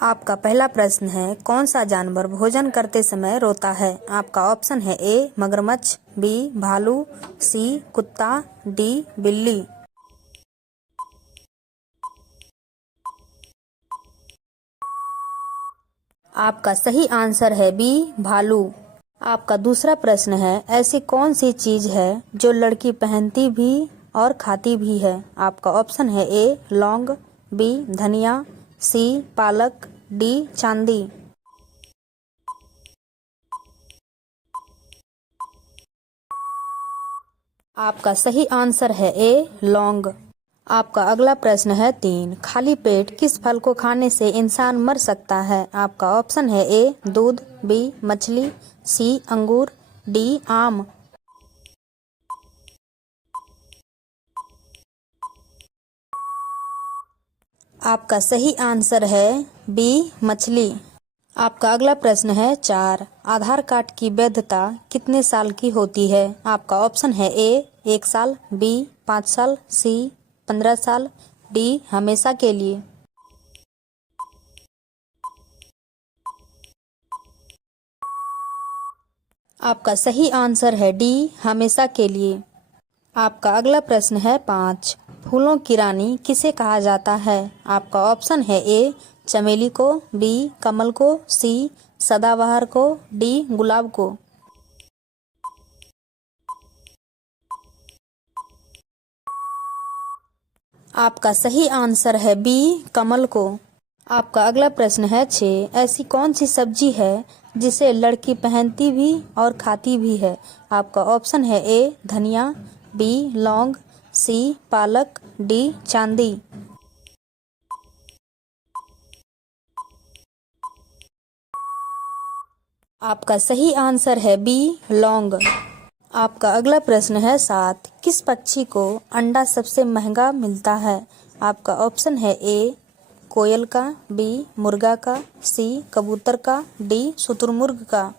आपका पहला प्रश्न है, कौन सा जानवर भोजन करते समय रोता है? आपका ऑप्शन है ए मगरमच्छ, बी भालू, सी कुत्ता, डी बिल्ली। आपका सही आंसर है बी भालू। आपका दूसरा प्रश्न है, ऐसी कौन सी चीज है जो लड़की पहनती भी और खाती भी है? आपका ऑप्शन है ए लौंग, बी धनिया, सी पालक, डी चांदी। आपका सही आंसर है ए लौंग। आपका अगला प्रश्न है 3, खाली पेट किस फल को खाने से इंसान मर सकता है? आपका ऑप्शन है ए दूध, बी मछली, सी अंगूर, डी आम। आपका सही आंसर है बी मछली। आपका अगला प्रश्न है 4, आधार कार्ड की वैधता कितने साल की होती है? आपका ऑप्शन है ए 1 साल, बी 5 साल, सी 15 साल, डी हमेशा के लिए। आपका सही आंसर है डी हमेशा के लिए। आपका अगला प्रश्न है 5, फूलों की रानी किसे कहा जाता है? आपका ऑप्शन है ए चमेली को, बी कमल को, सी सदाबहार को, डी गुलाब को। आपका सही आंसर है बी कमल को। आपका अगला प्रश्न है 6, ऐसी कौन सी सब्जी है जिसे लड़की पहनती भी और खाती भी है? आपका ऑप्शन है ए धनिया, बी लौंग, सी पालक, डी चांदी। आपका सही आंसर है बी लौंग। आपका अगला प्रश्न है 7, किस पक्षी को अंडा सबसे महंगा मिलता है? आपका ऑप्शन है ए कोयल का, बी मुर्गा का, सी कबूतर का, डी शुतुरमुर्ग का।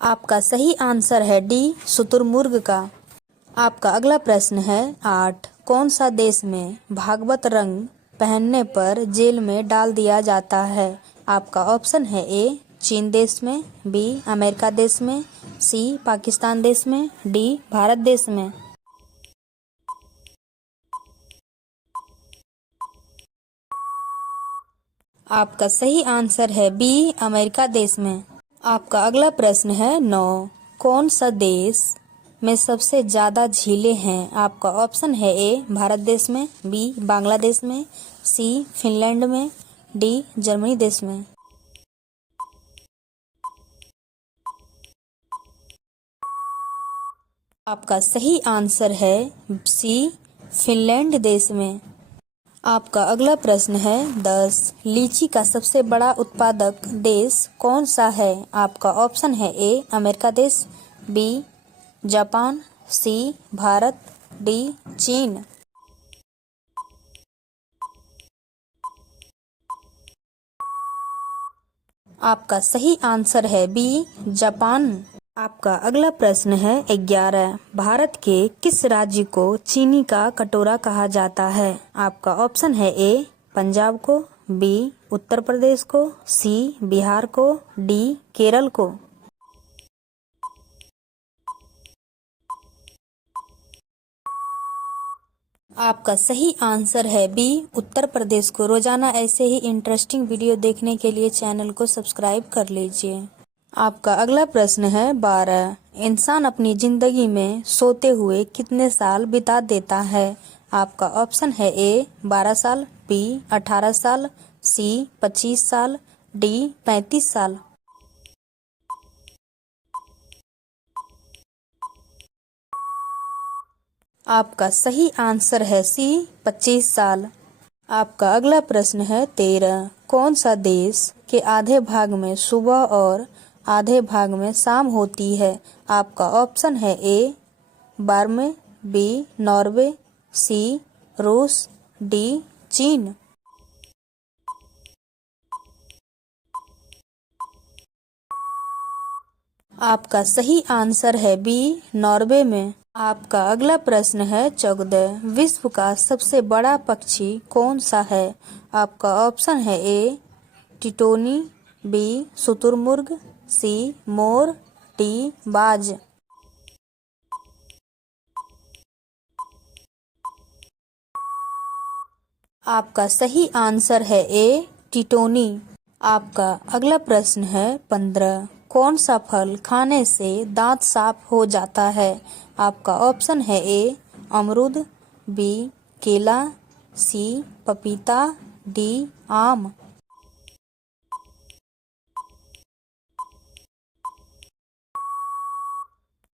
आपका सही आंसर है डी शुतुरमुर्ग का। आपका अगला प्रश्न है 8, कौन सा देश में भागवत रंग पहनने पर जेल में डाल दिया जाता है? आपका ऑप्शन है ए चीन देश में, बी अमेरिका देश में, सी पाकिस्तान देश में, डी भारत देश में। आपका सही आंसर है बी अमेरिका देश में। आपका अगला प्रश्न है 9, कौन सा देश में सबसे ज्यादा झीलें हैं? आपका ऑप्शन है ए भारत देश में, बी बांग्लादेश में, सी फिनलैंड में, डी जर्मनी देश में। आपका सही आंसर है सी फिनलैंड देश में। आपका अगला प्रश्न है 10, लीची का सबसे बड़ा उत्पादक देश कौन सा है? आपका ऑप्शन है ए अमेरिका देश, बी जापान, सी भारत, डी चीन। आपका सही आंसर है बी जापान। आपका अगला प्रश्न है 11, भारत के किस राज्य को चीनी का कटोरा कहा जाता है? आपका ऑप्शन है ए पंजाब को, बी उत्तर प्रदेश को, सी बिहार को, डी केरल को। आपका सही आंसर है बी उत्तर प्रदेश को। रोजाना ऐसे ही इंटरेस्टिंग वीडियो देखने के लिए चैनल को सब्सक्राइब कर लीजिए। आपका अगला प्रश्न है 12, इंसान अपनी जिंदगी में सोते हुए कितने साल बिता देता है? आपका ऑप्शन है ए 12 साल, बी 18 साल, सी 25 साल, डी 35 साल। आपका सही आंसर है सी 25 साल। आपका अगला प्रश्न है 13, कौन सा देश के आधे भाग में सुबह और आधे भाग में शाम होती है? आपका ऑप्शन है ए बर्मा, बी नॉर्वे, सी रूस, डी चीन। आपका सही आंसर है बी नॉर्वे में। आपका अगला प्रश्न है 14। विश्व का सबसे बड़ा पक्षी कौन सा है? आपका ऑप्शन है ए टिटोनी, बी शुतुरमुर्ग, सी मोर, डी बाज। आपका सही आंसर है ए टिटोनी। आपका अगला प्रश्न है 15। कौन सा फल खाने से दांत साफ हो जाता है? आपका ऑप्शन है ए अमरूद, बी केला, सी पपीता, डी आम।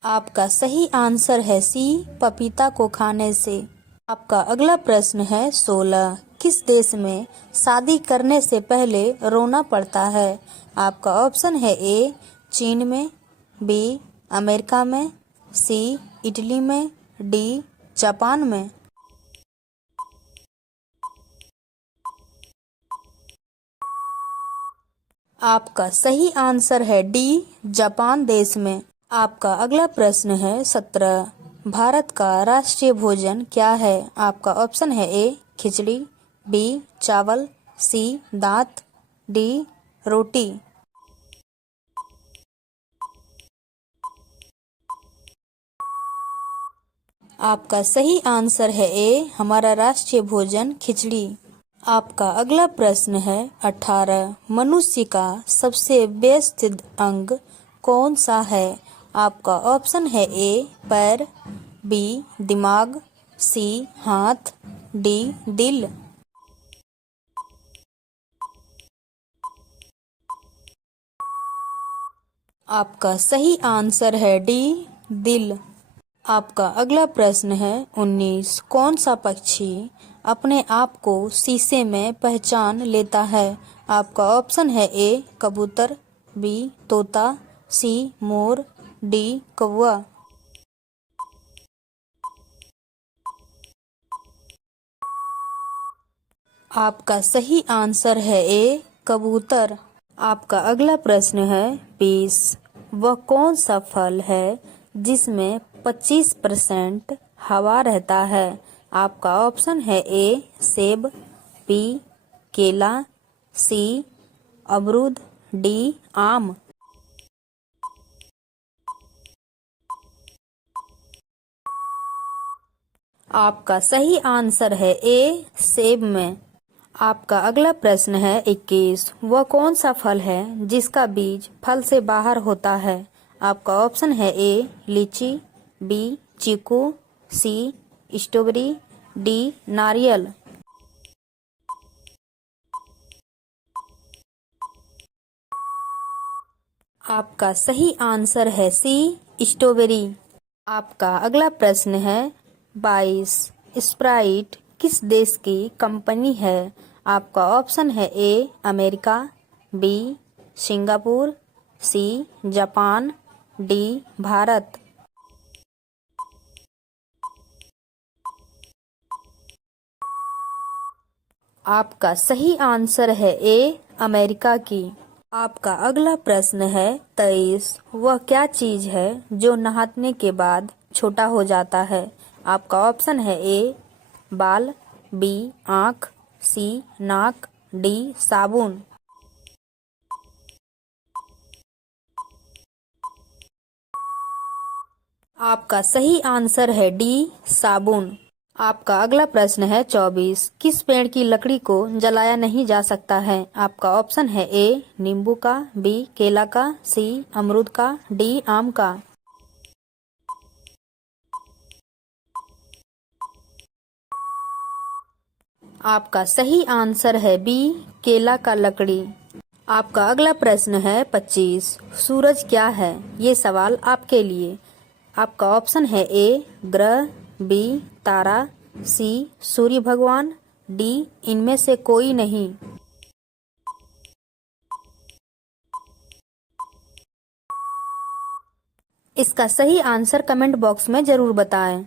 आपका सही आंसर है सी पपीता को खाने से। आपका अगला प्रश्न है 16। किस देश में शादी करने से पहले रोना पड़ता है? आपका ऑप्शन है ए चीन में, बी अमेरिका में, सी इटली में, डी जापान में। आपका सही आंसर है डी जापान देश में। आपका अगला प्रश्न है 17। भारत का राष्ट्रीय भोजन क्या है? आपका ऑप्शन है ए खिचड़ी, बी चावल, सी दाल, डी रोटी। आपका सही आंसर है ए हमारा राष्ट्रीय भोजन खिचड़ी। आपका अगला प्रश्न है 18। मनुष्य का सबसे व्यवस्थित अंग कौन सा है? आपका ऑप्शन है ए पैर, बी दिमाग, सी हाथ, डी दिल। आपका सही आंसर है डी दिल। आपका अगला प्रश्न है 19। कौन सा पक्षी अपने आप को शीशे में पहचान लेता है? आपका ऑप्शन है ए कबूतर, बी तोता, सी मोर, डी कौवा। आपका सही आंसर है ए कबूतर। आपका अगला प्रश्न है 20। वह कौन सा फल है जिसमें 25% हवा रहता है? आपका ऑप्शन है ए सेब, बी केला, सी अमरूद, डी आम। आपका सही आंसर है ए सेब में। आपका अगला प्रश्न है 21। वह कौन सा फल है जिसका बीज फल से बाहर होता है? आपका ऑप्शन है ए लीची, बी चीकू, सी स्ट्रॉबेरी, डी नारियल। आपका सही आंसर है सी स्ट्रॉबेरी। आपका अगला प्रश्न है 22। स्प्राइट किस देश की कंपनी है? आपका ऑप्शन है A America, B Singapore, C Japan, D Bharat. आपका सही आंसर है ए अमेरिका की। आपका अगला प्रश्न है 23। वह क्या चीज है जो नहाने के बाद छोटा हो जाता है? आपका ऑप्शन है ए बाल, बी आँख, सी नाक, डी साबुन। आपका सही आंसर है डी साबुन। आपका अगला प्रश्न है 24। किस पेड़ की लकड़ी को जलाया नहीं जा सकता है? आपका ऑप्शन है ए नींबू का, बी केला का, सी अमरूद का, डी आम का। आपका सही आंसर है बी केला का लकड़ी। आपका अगला प्रश्न है 25। सूरज क्या है? ये सवाल आपके लिए। आपका ऑप्शन है ए ग्रह, बी तारा, सी सूर्य भगवान, डी इनमें से कोई नहीं। इसका सही आंसर कमेंट बॉक्स में जरूर बताएं।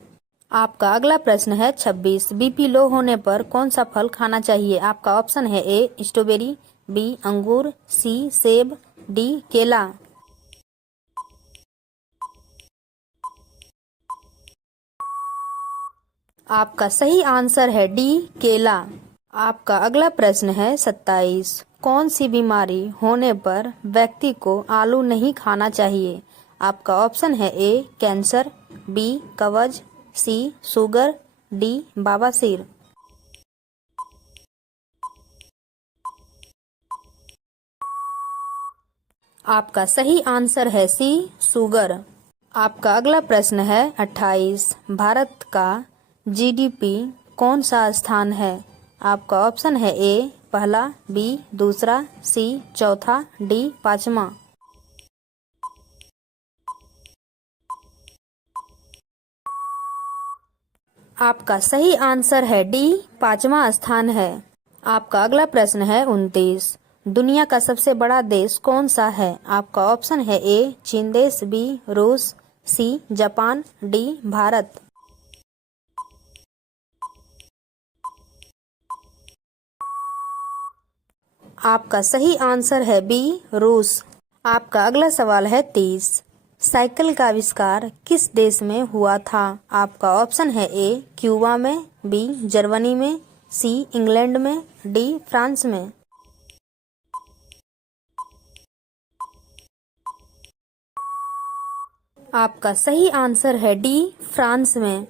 आपका अगला प्रश्न है 26। बीपी लो होने पर कौन सा फल खाना चाहिए? आपका ऑप्शन है ए स्ट्रॉबेरी, बी अंगूर, सी सेब, डी केला। आपका सही आंसर है डी केला। आपका अगला प्रश्न है 27। कौन सी बीमारी होने पर व्यक्ति को आलू नहीं खाना चाहिए? आपका ऑप्शन है ए कैंसर, बी कब्ज, सी शुगर, डी बवासीर। आपका सही आंसर है सी शुगर। आपका अगला प्रश्न है 28। भारत का जीडीपी कौन सा स्थान है? आपका ऑप्शन है ए पहला, बी दूसरा, सी चौथा, डी पांचवा। आपका सही आंसर है डी पांचवा स्थान है। आपका अगला प्रश्न है 29। दुनिया का सबसे बड़ा देश कौन सा है? आपका ऑप्शन है ए चीन देश, बी रूस, सी जापान, डी भारत। आपका सही आंसर है बी रूस। आपका अगला सवाल है 30। साइकिल का आविष्कार किस देश में हुआ था? आपका ऑप्शन है ए क्यूबा में, बी जर्मनी में, सी इंग्लैंड में, डी फ्रांस में। आपका सही आंसर है डी फ्रांस में।